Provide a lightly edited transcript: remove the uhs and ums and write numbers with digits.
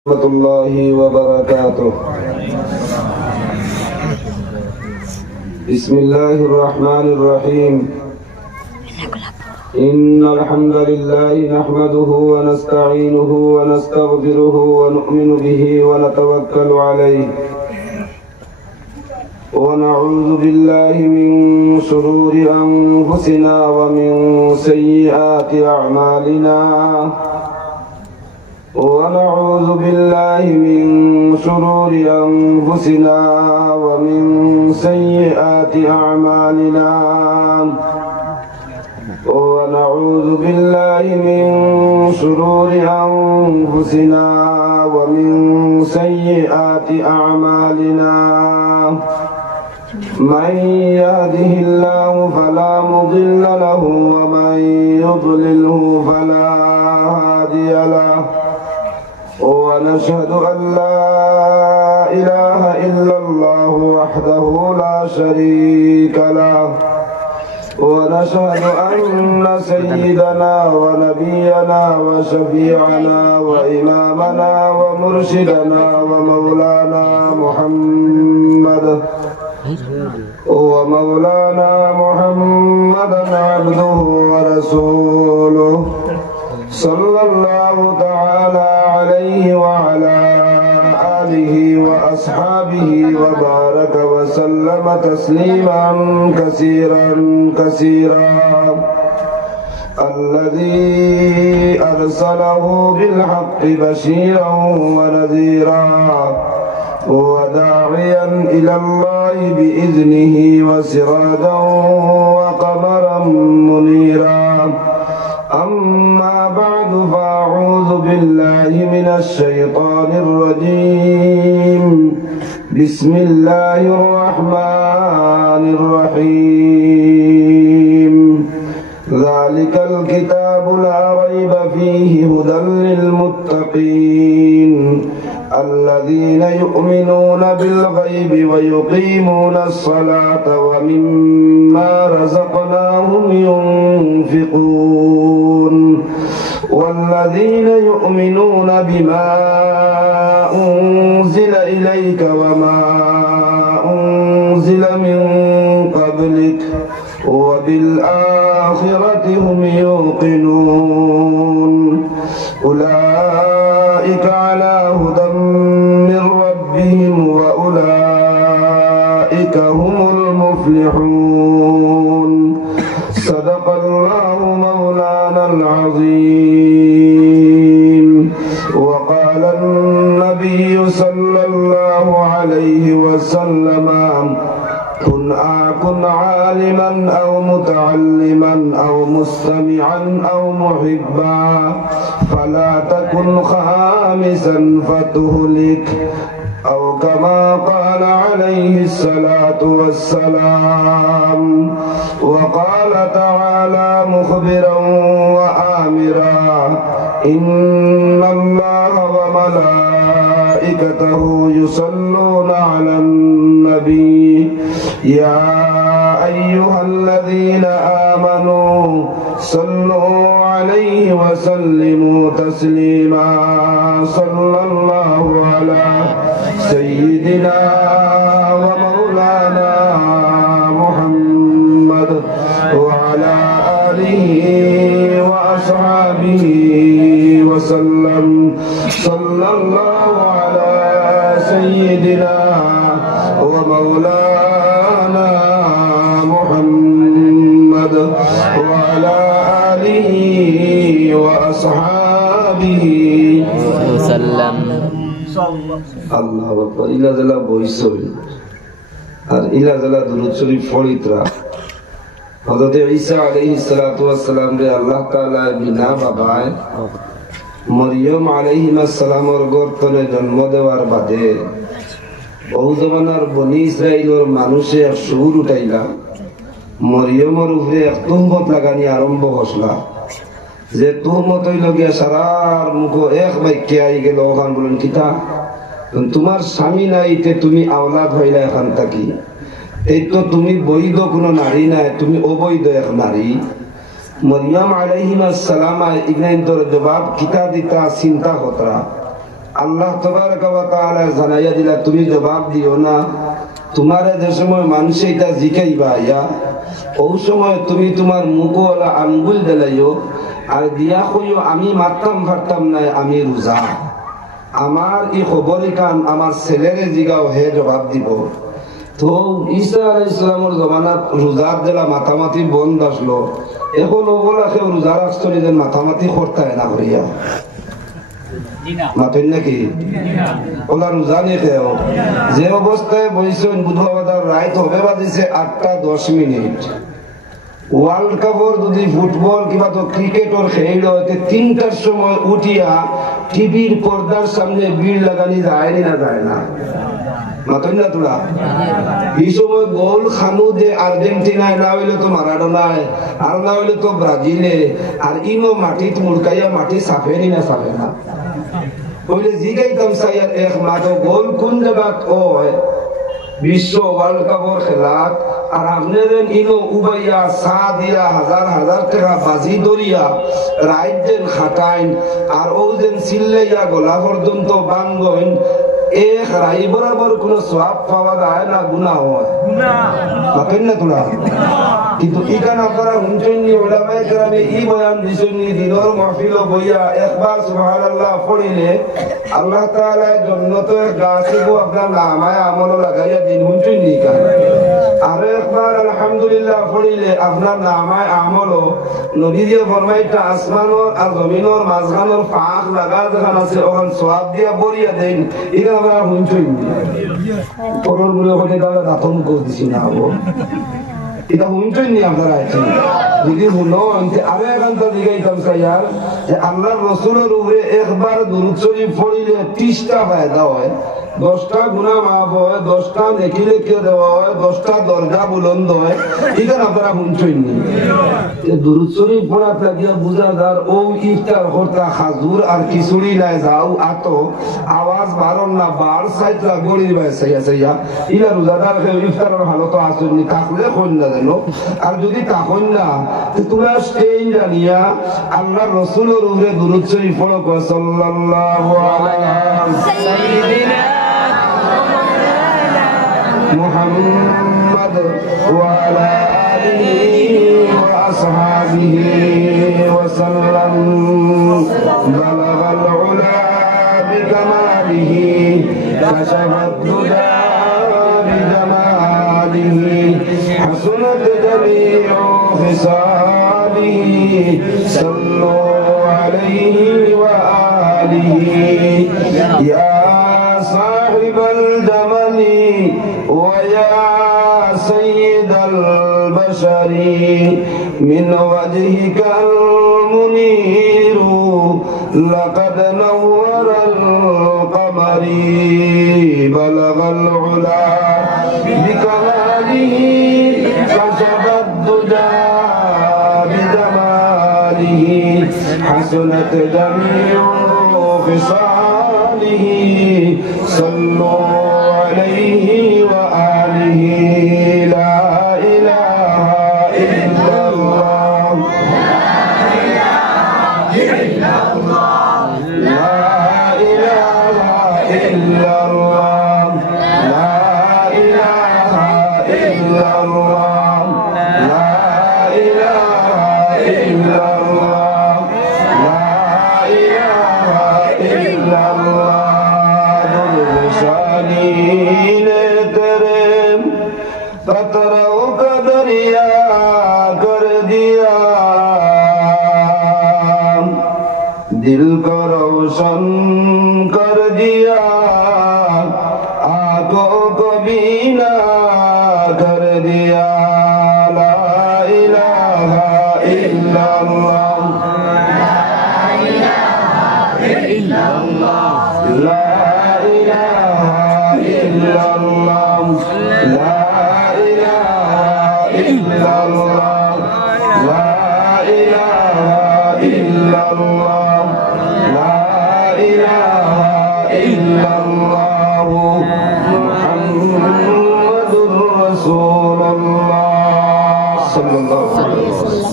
ورحمة الله وبركاته. بسم الله الرحمن الرحيم. إن الحمد لله نحمده ونستعينه ونستغفره ونؤمن به ونتوكل عليه ونعوذ بالله من شرور أنفسنا ومن سيئات أعمالنا ونعوذ بالله من شرور أنفسنا ومن سيئات أعمالنا ونعوذ بالله من شرور أنفسنا ومن سيئات أعمالنا من يهده الله فلا مضل له ومن يضلله فلا هادي له ونشهد أن لا إله إلا الله وحده لا شريك له ونشهد أن سيدنا ونبينا وشفيعنا وإمامنا ومرشدنا ومولانا محمدا عبده ورسوله صلى الله تعالى عليه وعلى آله وأصحابه وبارك وسلم تسليما كثيرا الذي أرسله بالحق بشيرا ونذيرا وداعيا إلى الله بإذنه وسراجا وقمرا منيرا أما بعد فأعوذ بالله من الشيطان الرجيم بسم الله الرحمن الرحيم ذلك الكتاب لا ريب فيه هدى للمتقين الذين يؤمنون بالغيب ويقيمون الصلاة ومما رزقناهم ينفقون والذين يؤمنون بما أنزل إليك وما أنزل من قبلك وبالآخرة هم يوقنون أولئك على هدى من ربهم وأولئك هم المفلحون صدق الله مولانا العظيم. وقال النبي صلى الله عليه وسلم كن عالما أو متعلما أو مستمعا أو محبا فلا تكن خامسا فتهلك أو كما قال عليه الصلاة والسلام. وقال تعالى مخبرا وآمرا إن الله وملائكته يصلون على النبي يا أيها الذين آمنوا صلوا عليه وسلموا تسليما صلى الله على سيدنا ومولانا محمد وعلى آله وأصحابه وسلم صلى الله على سيدنا ومولانا محمد وعلى آله وأصحابه وسلم. আল্লাহ আকবার। ইলাজালা বইসই আর ইলাজালা দুরূদ শরীফ ফরিদরা হযরত ঈসা আলাইহিস সালাতু ওয়াস সালাম রে আল্লাহ তাআলা বিনা বাবায় মরিয়ম আলাইহিস সালামের গর্তনে জন্ম দেওয়ার বাদে বহু জমানার বনি ইসরাইলের মানুষে এক সুর উঠাইলা মরিয়মের উপরে এক তুহমত লাগানি আরম্ভ হসলা যে তুহমত হইল গিয়া সারার মুখ এক বাক্যে আই গেল ওখান বলেন কিতা তোমার স্বামী নাইতে তুমি আওলাদ হইলা এখান থাকি এই তো তুমি বৈধ কোন নারী নাই তুমি অবৈধ এক নারী। মরিয়ম আলাইহিস সালাম ইগনাইন তোর জবাব কিতা দিতা চিন্তা হতরা আল্লাহ তাবারক ওয়া তাআলা জানাইয়া দিলা তুমি জবাব দিও না তোমারে যে সময় মানুষ এটা জিকাইবা ইয়া ওই সময় তুমি তোমার মুখওয়ালা আঙ্গুল দেলাইও আর দিয়া কইও আমি মারতাম ফারতাম নাই আমি রোজা আমার এই খবরই কান আমার ছেলেরে জিগাও হে জবাব দিব তো ঈসা আলাইহিস সালামের জমানাত রোজার দিলা মাতামাতি বন্ধ আসলো এখন ওগুলা কেউ রোজা রাখছলি যেন মাতামাতি করতে না করিয়া মাতেন নাকি ওলা রোজা নিয়ে খেয়েও যে অবস্থায় বইছেন বুধবাজার রাইত হবে বাজিছে 8:10 ওয়ার্ল্ড কাপর যদি ফুটবল কিংবা তো ক্রিকেটর খেল হইতে 3টার সময় উঠিয়া টিভির পর্দার সামনে ভিড় লাগানি যায় না যায় না মাতই না তোরা এই সময় গোল খানু যে আর্জেন্টিনায় না হইলে তো মারাডোনায় আর না হইলে তো ব্রাজিলে আর ইনো মাটিত মুড়কাইয়া মাটি সাফেনি না সাফে না বলে জিগাইতাম সাইয়ার এক মাদো গোল কোন জায়গাত হয় বিশ্ব ওয়ার্ল্ড কাপর খেলাত আর আপনাদের ইনো উবাইয়া সা দিয়া হাজার হাজার টাকা বাজি ধরিয়া রাইজেন খাটাইন আর ও যেন সিল্লাইয়া গলা পর্যন্ত বাঙ্গন এক রাই বরাবর কোন সওয়াব পাওয়া যায় না গুনাহ হয় মাকেন না তোরা কিন্তু এখানে আপনারা হুনচন্নি ওলামায়ে কেরামে এই বয়ান দিছেননি দিনর মাহফিল বইয়া একবার সুবহানাল্লাহ পড়িলে আল্লাহ তাআলা জান্নাতে গাছে গো আপনার নামায় আমল লাগাইয়া দিন হুনচন্নি কার আর একবার আলহামদুলিল্লাহ পড়িলে আপনার নামায় আমল নবী দিয়ে ফরমাইতা আসমানের আর জমিনের মাঝখানের ফাঁক লাগা যেখানে আছে ওখান সওয়াব দিয়া বরিয়া দেন এখানে আমরা হুনচন্নি পরর গুলো হতে তাহলে দাতন করে দিছি না হবো এটা হুনচন্নি আপনারা আছেন যদি হুনো আরো এখানটা দিগাইতাম স্যার যে আল্লাহর রাসূলের উপরে একবার দুরূদ শরীফ পড়িলে 30টা ফায়দা হয় 10টা গুনাহ মাফ হয় 10টা নেকি লিখে দেওয়া হয় 10টা দরজা বুলন্দ হয় এটা আপনারা হুনচন্নি যে দুরূদ শরীফ পড়া লাগিয়া বুঝাদার ও ইফতার করতা খাজুর আর খিচুড়ি নাই যাও আতো আওয়াজ বারণ না বার সাইতরা গড়ির ভাই সাইয়া ইলা রোজাদার ইফতারের হালত আসেনি থাকলে কোন না জানো আর যদি তখন না তোমরা স্টেইন জানিয়া আল্লাহর রাসূলের উপরে দুরূদ শরীফ পড়ো সাল্লাল্লাহু আলাইহি সাইয়্যিদিনা মুহাম্মদ ওয়া আলা আলিহি ওয়া আসহাবিহি ওয়া সাল্লাম বালাগাল উলা বিকামালিহি কাশাফাত দুজা বিজামালিহি حسنت جميع خصاله صلوا عليه وآله يا صاحب الجمل ويا سيد البشر من وجهك المنير لقد نور القمر بلغ العلا بكماله كشف الدجى بجماله حسنت جميع خصاله صلوا عليه وآله لا إله إلا الله لا إله إلا الله لا إله إلا الله لا إله إلا الله لا إله إلا الله درشانين ترم قطروں کا دریا کر دیا دل کو روشن کر دیا آنکھوں کو بینا کر دیا لا الہ الا اللہ لا الہ الا اللہ لا الہ الا اللہ لا الہ الا اللہ لا الہ الا اللہ محمد رسول اللہ صلی اللہ علیہ وسلم